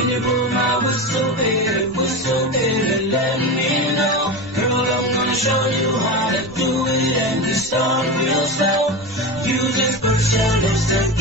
Can you blow my whistle, baby, let me know. Girl, I'm gonna show you how to do it, and we start real slow. You just push your lips together.